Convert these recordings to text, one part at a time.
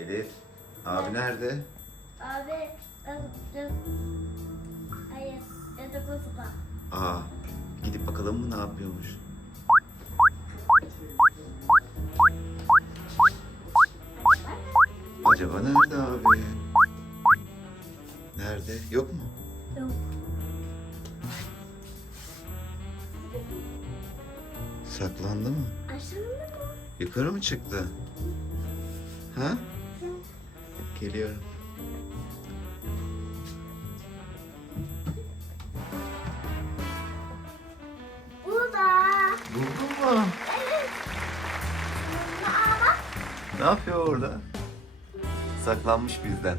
Elif. Abi nerede? Abi hayır yatak odada. Aa. Gidip bakalım mı ne yapıyormuş? Acaba nerede abi? Nerede? Yok mu? Yok. Saklandı mı? Aşağıda mı? Yukarı mı çıktı? Ha? Geliyorum. Burada. Buldun mu? Evet. Aa bak. Ne yapıyor orada? Saklanmış bizden.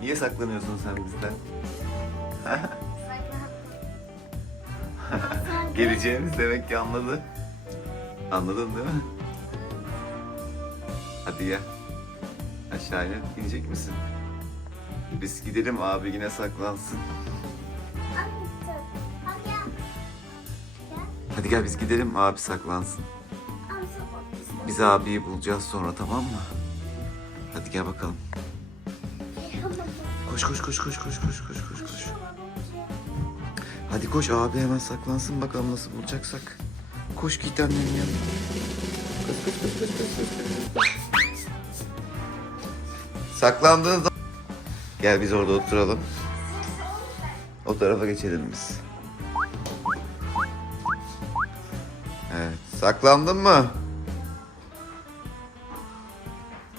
Niye saklanıyorsun sen bizden? Geleceğimiz demek ki anladı. Anladın değil mi? Hadi gel. Aşağıya inecek misin? Biz gidelim abi yine saklansın. Hadi gel. Biz gidelim abi saklansın. Biz abiyi bulacağız sonra tamam mı? Hadi gel bakalım. Koş koş koş koş koş koş koş koş koş. Hadi koş abi hemen saklansın bakalım nasıl bulacaksak. Koş git annenin yanına. Koş koş koş koş koş koş. Saklandığın zaman... Gel biz orada oturalım. O tarafa geçelim biz. Evet. Saklandın mı?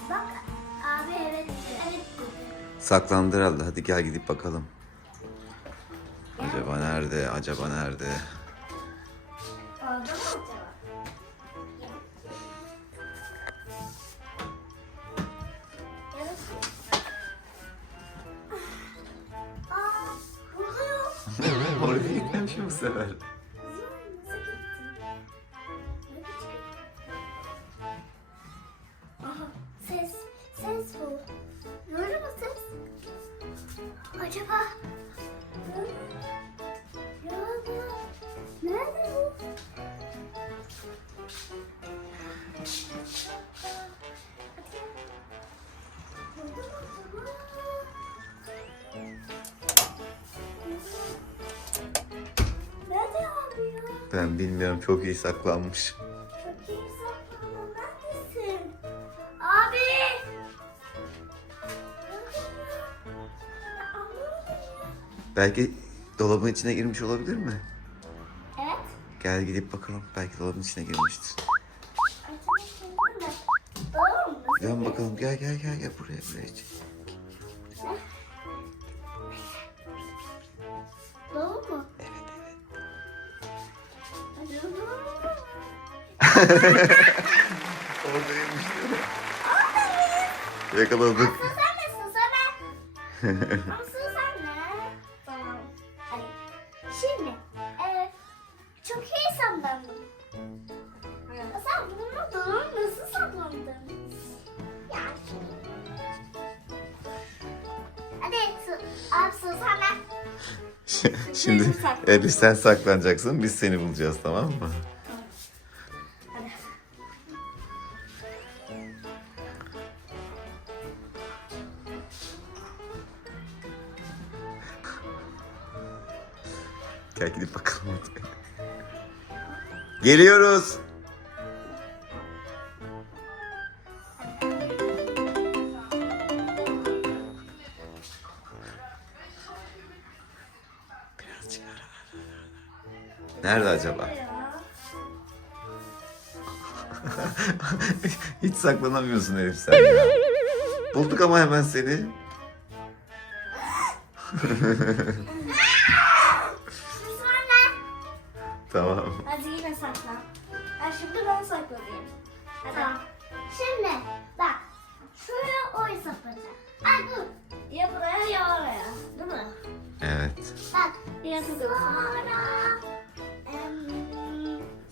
Bak abi evet. Evet. Saklandı herhalde. Hadi gel gidip bakalım. Acaba nerede? Acaba nerede? Kim bu sefer? Ses. Ses bu. Görüyor musun? Acaba Ben bilmiyorum. Çok iyi saklanmış. Çok iyi saklandın. Neredesin? Abi! Belki dolabın içine girmiş olabilir mi? Evet. Gel gidip bakalım. Belki dolabın içine girmiştir. Doğru mu? Dön bakalım. Gel gel gel gel buraya buraya. Oradaymış. Yakaladık. Susan da susan ben. Ama susan ne? Tamam. Hadi. Şimdi. E, çok heyecanlandım. Sallanamadım. Nasıl sallandım? Ya şimdi. Hadi su, abi susan. Şimdi Elif sen saklanacaksın. Biz seni bulacağız tamam mı? Gel gidip bakalım hadi. Geliyoruz. Nerede acaba? Hiç saklanamıyorsun Elif sen ya. Bulduk ama hemen seni. Tamam. Hadi yine saklan. Ha, şimdi ben saklanayım. Tamam. Şimdi bak. Şuraya oy sapacak. Ay dur. Ya buraya ya oraya. Değil mi? Evet. Bak. Sonra. em,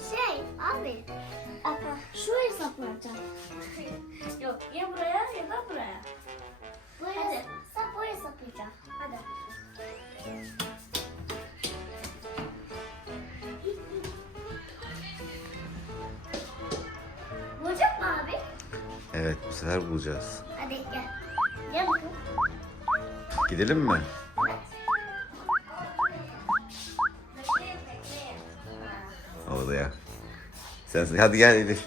şey abi. Bak şuraya saplanacak. Yok ya buraya ya da buraya. Buraya, Hadi. Sap buraya saplayacağım. Hadi. Evet bu sefer bulacağız. Hadi. Gel. Gel bakalım. Gidelim mi? Odaya. Sen hadi gel Elif.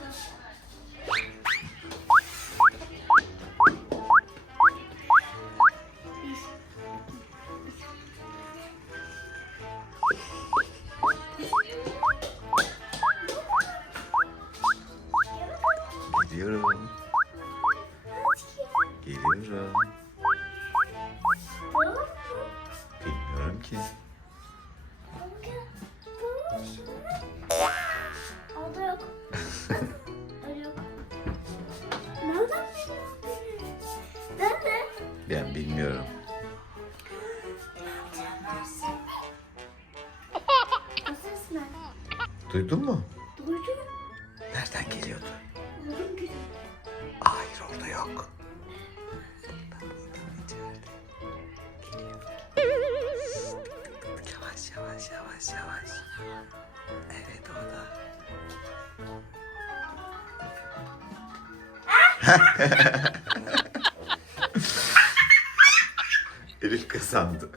Ki. Orada yok. Ben bilmiyorum. Duydun mu? Duydum. Nereden geliyordu? Duydum. Hayır orada yok. Evet orada. Elif kazandı.